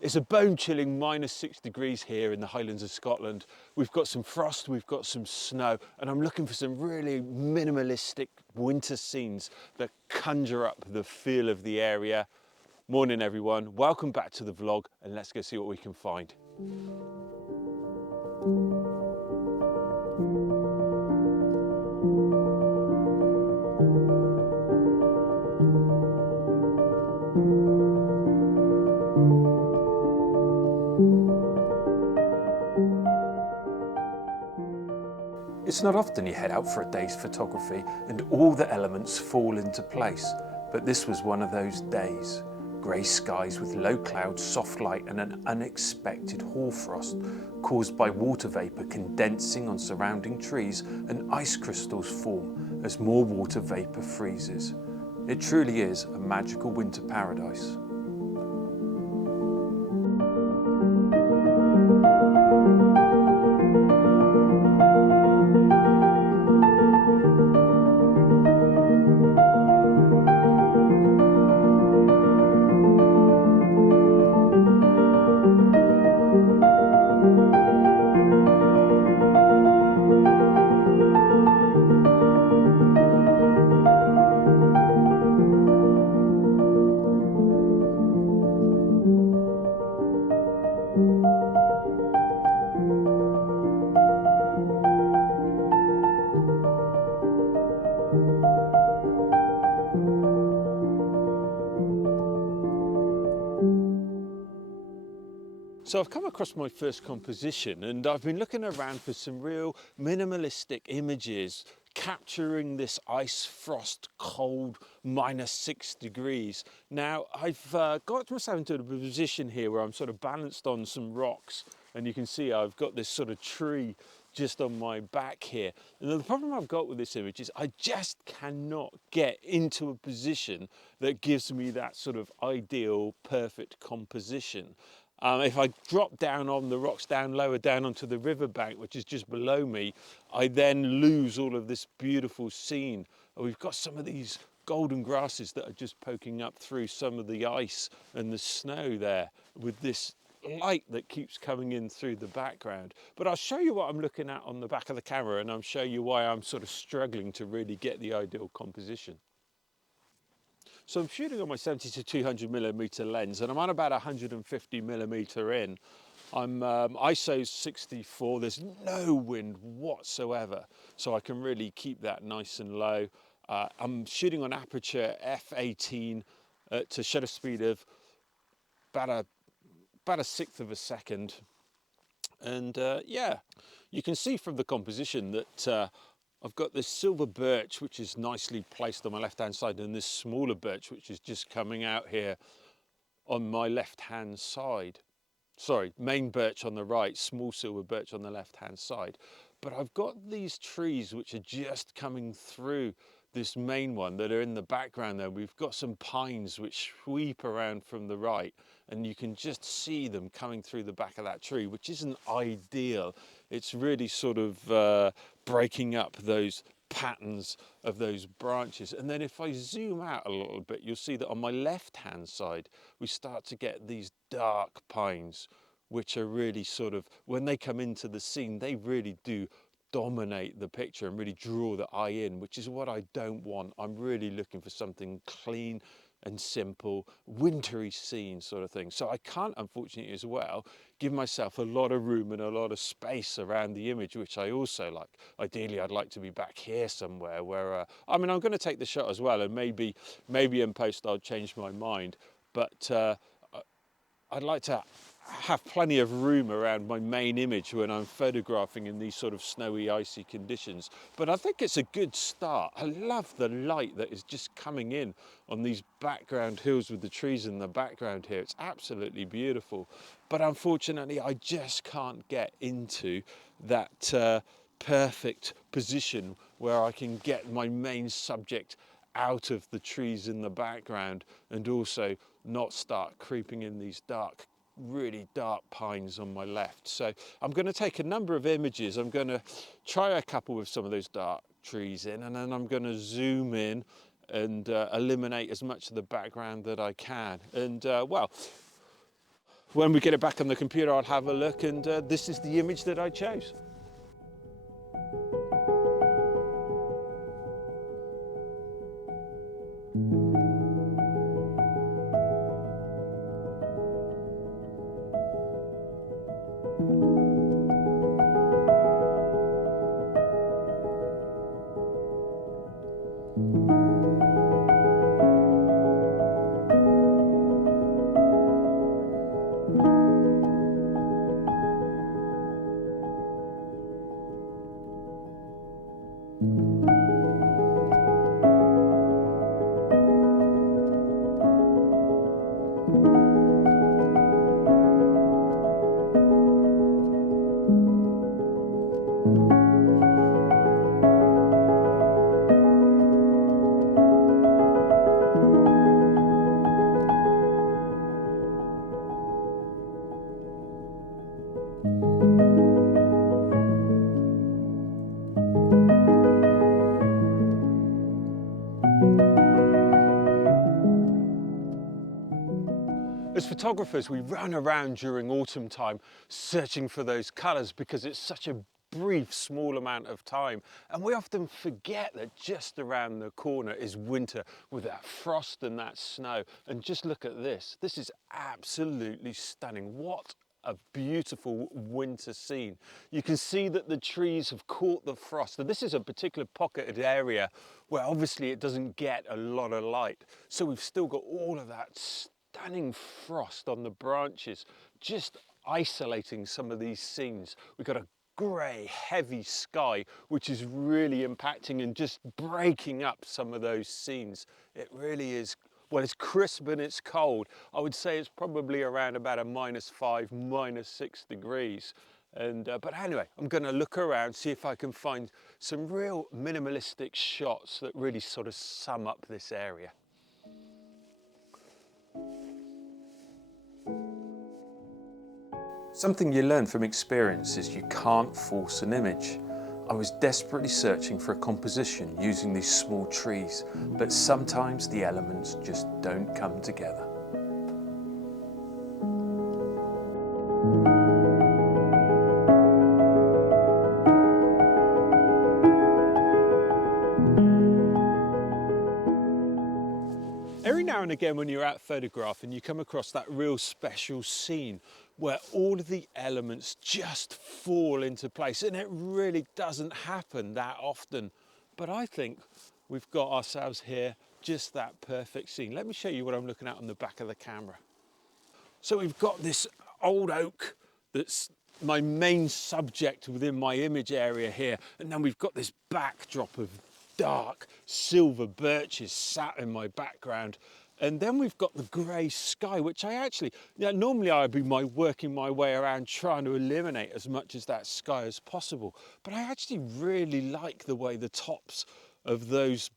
It's a bone-chilling -6 degrees here in the Highlands of Scotland. We've got some frost, we've got some snow, and I'm looking for some really minimalistic winter scenes that conjure up the feel of the area. Morning everyone, welcome back to the vlog, and let's go see what we can find. It's not often you head out for a day's photography and all the elements fall into place, but this was one of those days. Grey skies with low clouds, soft light and an unexpected hoarfrost caused by water vapour condensing on surrounding trees and ice crystals form as more water vapour freezes. It truly is a magical winter paradise. So I've come across my first composition and I've been looking around for some real minimalistic images capturing this ice, frost, cold, -6 degrees. Now I've got myself into a position here where I'm sort of balanced on some rocks, and you can see I've got this sort of tree just on my back here. And the problem I've got with this image is I just cannot get into a position that gives me that sort of ideal, perfect composition. If I drop down on the rocks down lower down onto the riverbank, which is just below me, I then lose all of this beautiful scene. We've got some of these golden grasses that are just poking up through some of the ice and the snow there with this light that keeps coming in through the background. But I'll show you what I'm looking at on the back of the camera, and I'll show you why I'm sort of struggling to really get the ideal composition. So I'm shooting on my 70 to 200mm lens, and I'm on about 150mm in. I'm ISO 64, there's no wind whatsoever, so I can really keep that nice and low. I'm shooting on aperture f/18 to shutter speed of about a sixth of a second. And yeah, you can see from the composition that I've got this silver birch which is nicely placed on my left hand side, and this smaller birch which is just coming out here on my left hand side. Sorry, main birch on the right, small silver birch on the left hand side. But I've got these trees which are just coming through this main one that are in the background there. We've got some pines which sweep around from the right, and you can just see them coming through the back of that tree, which isn't ideal. It's really sort of breaking up those patterns of those branches. And then if I zoom out a little bit, you'll see that on my left hand side we start to get these dark pines which are really sort of, when they come into the scene, they really do dominate the picture and really draw the eye in, which is what I don't want. I'm really looking for something clean and simple, wintry scene sort of thing. So I can't, unfortunately, as well, give myself a lot of room and a lot of space around the image, which I also like. Ideally, I'd like to be back here somewhere where, I mean, I'm going to take the shot as well, and maybe in post I'll change my mind, but I'd like to have plenty of room around my main image when I'm photographing in these sort of snowy, icy conditions. But I think it's a good start. I love the light that is just coming in on these background hills with the trees in the background here. It's absolutely beautiful. But unfortunately, I just can't get into that perfect position where I can get my main subject out of the trees in the background, and also not start creeping in these really dark pines on my left. So I'm going to take a number of images. I'm going to try a couple with some of those dark trees in, and then I'm going to zoom in and eliminate as much of the background that I can. And well, when we get it back on the computer, I'll have a look, and this is the image that I chose. As photographers, we run around during autumn time searching for those colours because it's such a brief, small amount of time. And we often forget that just around the corner is winter with that frost and that snow. And just look at this. This is absolutely stunning. What a beautiful winter scene. You can see that the trees have caught the frost. And this is a particular pocketed area where obviously it doesn't get a lot of light. So we've still got all of that stunning frost on the branches, just isolating some of these scenes. We've got a grey, heavy sky, which is really impacting and just breaking up some of those scenes. It really is, well, it's crisp and it's cold. I would say it's probably around about a -5, -6 degrees. And but anyway, I'm going to look around, see if I can find some real minimalistic shots that really sort of sum up this area. Something you learn from experience is you can't force an image. I was desperately searching for a composition using these small trees, but sometimes the elements just don't come together. Every now and again when you're out photographing, you come across that real special scene where all of the elements just fall into place, and it really doesn't happen that often. But I think we've got ourselves here just that perfect scene. Let me show you what I'm looking at on the back of the camera. So we've got this old oak that's my main subject within my image area here, and then we've got this backdrop of dark silver birches sat in my background, and then we've got the grey sky, which I actually, normally I'd be working my way around trying to eliminate as much as that sky as possible, but I actually really like the way the tops of those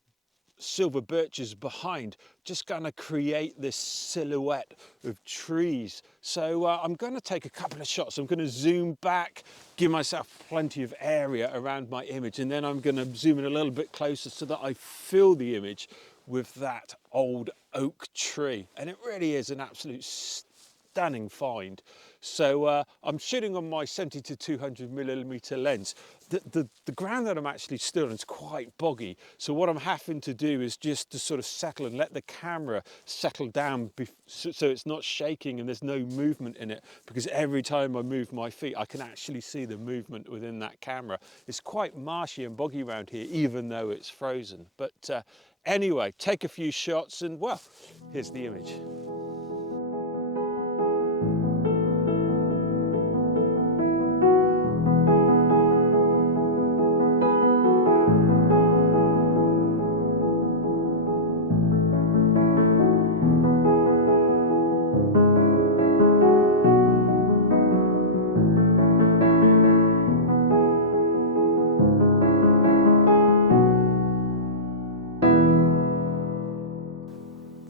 silver birches behind just going to create this silhouette of trees. So I'm going to take a couple of shots. I'm going to zoom back, give myself plenty of area around my image, and then I'm going to zoom in a little bit closer so that I fill the image with that old oak tree. And it really is an absolute stunning find. So I'm shooting on my 70 to 200mm lens. The ground that I'm actually stood on is quite boggy. So what I'm having to do is just to sort of settle and let the camera settle down so it's not shaking and there's no movement in it, because every time I move my feet, I can actually see the movement within that camera. It's quite marshy and boggy around here, even though it's frozen. But anyway, take a few shots and, well, here's the image.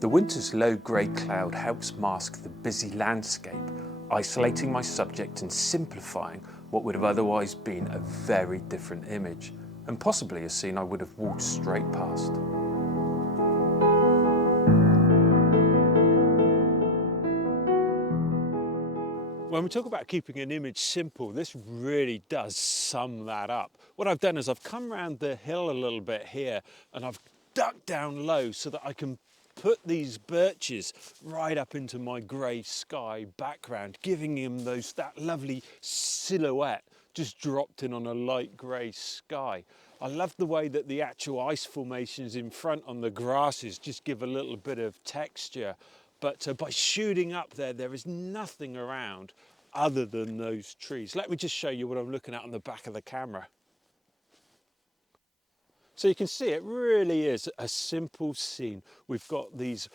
The winter's low grey cloud helps mask the busy landscape, isolating my subject and simplifying what would have otherwise been a very different image, and possibly a scene I would have walked straight past. When we talk about keeping an image simple, this really does sum that up. What I've done is I've come around the hill a little bit here and I've ducked down low so that I can put these birches right up into my grey sky background, giving him that lovely silhouette just dropped in on a light grey sky. I love the way that the actual ice formations in front on the grasses just give a little bit of texture. But by shooting up there, there is nothing around other than those trees. Let me just show you what I'm looking at on the back of the camera. So you can see it really is a simple scene. We've got these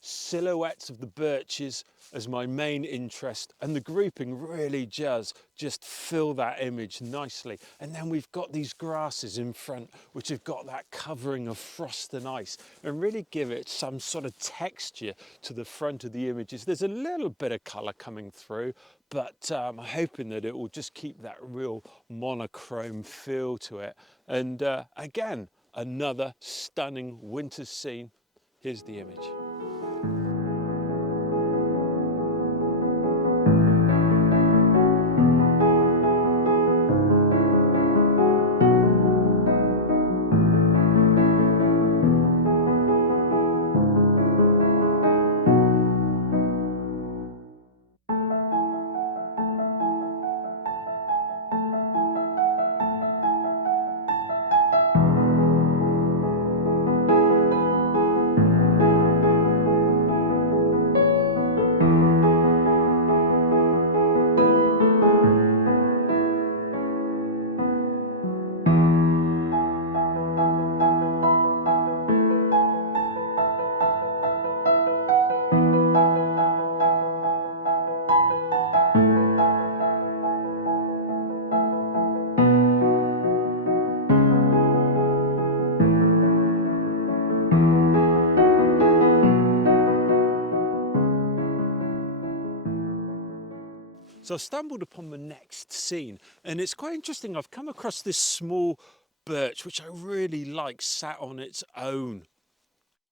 silhouettes of the birches as my main interest, and the grouping really does just fill that image nicely. And then we've got these grasses in front which have got that covering of frost and ice and really give it some sort of texture to the front of the images. There's a little bit of colour coming through, but I'm hoping that it will just keep that real monochrome feel to it. And again, another stunning winter scene. Here's the image. So I've stumbled upon the next scene, and it's quite interesting. I've come across this small birch, which I really like, sat on its own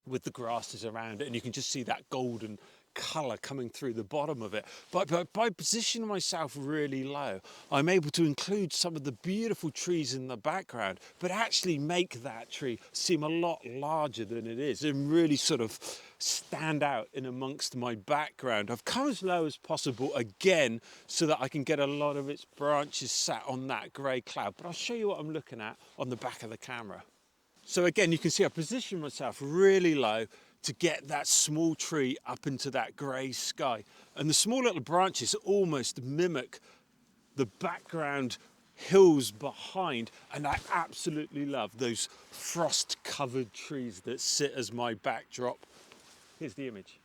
with the grasses around it, and you can just see that golden colour coming through the bottom of it. But by positioning myself really low, I'm able to include some of the beautiful trees in the background, but actually make that tree seem a lot larger than it is and really sort of stand out in amongst my background. I've come as low as possible again so that I can get a lot of its branches sat on that grey cloud, but I'll show you what I'm looking at on the back of the camera. So again, you can see I position myself really low to get that small tree up into that grey sky. And the small little branches almost mimic the background hills behind. And I absolutely love those frost-covered trees that sit as my backdrop. Here's the image.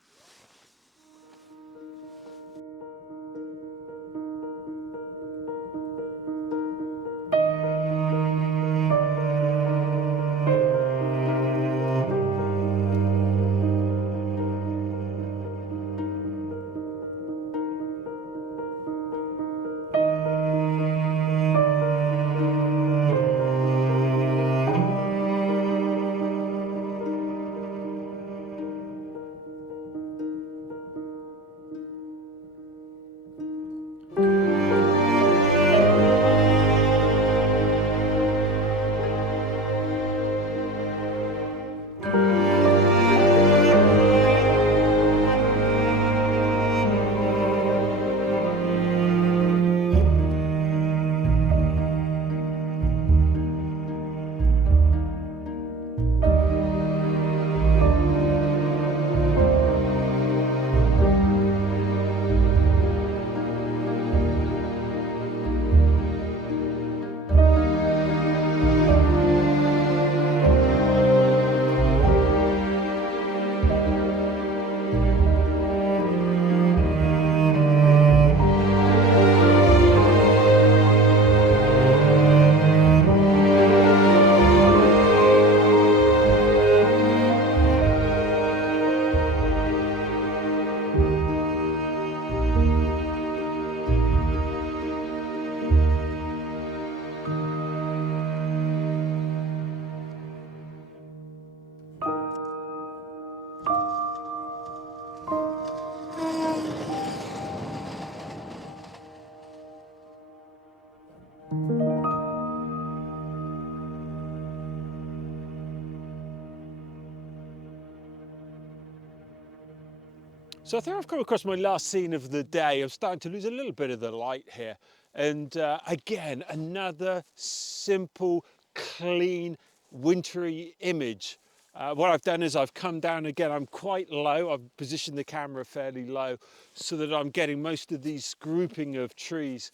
So I think I've come across my last scene of the day. I'm starting to lose a little bit of the light here. And again, another simple, clean, wintry image. What I've done is I've come down again, I'm quite low, I've positioned the camera fairly low so that I'm getting most of these grouping of trees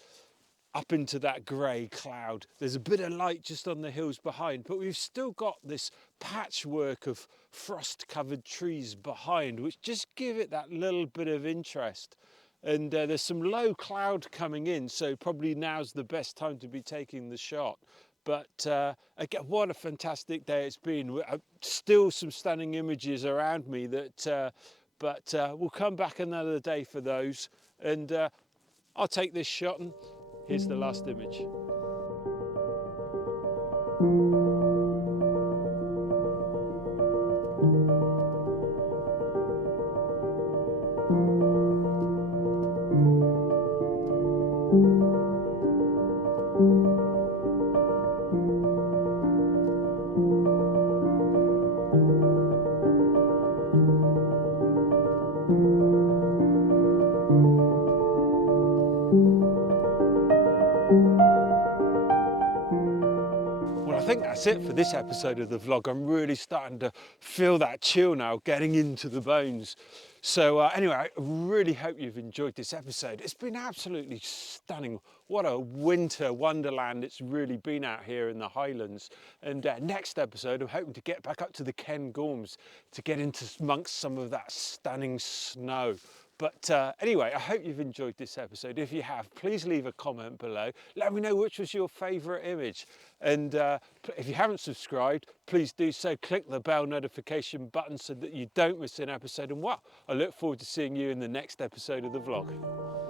up into that grey cloud. There's a bit of light just on the hills behind, but we've still got this patchwork of frost-covered trees behind, which just give it that little bit of interest. And there's some low cloud coming in, so probably now's the best time to be taking the shot. But again, what a fantastic day it's been. Still some stunning images around me that, but we'll come back another day for those. And I'll take this shot, and here's the last image. Well, I think that's it for this episode of the vlog. I'm really starting to feel that chill now, getting into the bones. So anyway, I really hope you've enjoyed this episode. It's been absolutely stunning. What a winter wonderland it's really been out here in the Highlands. And next episode, I'm hoping to get back up to the Cairngorms to get into amongst some of that stunning snow. But anyway, I hope you've enjoyed this episode. If you have, please leave a comment below. Let me know which was your favourite image. And if you haven't subscribed, please do so. Click the bell notification button so that you don't miss an episode. And I look forward to seeing you in the next episode of the vlog.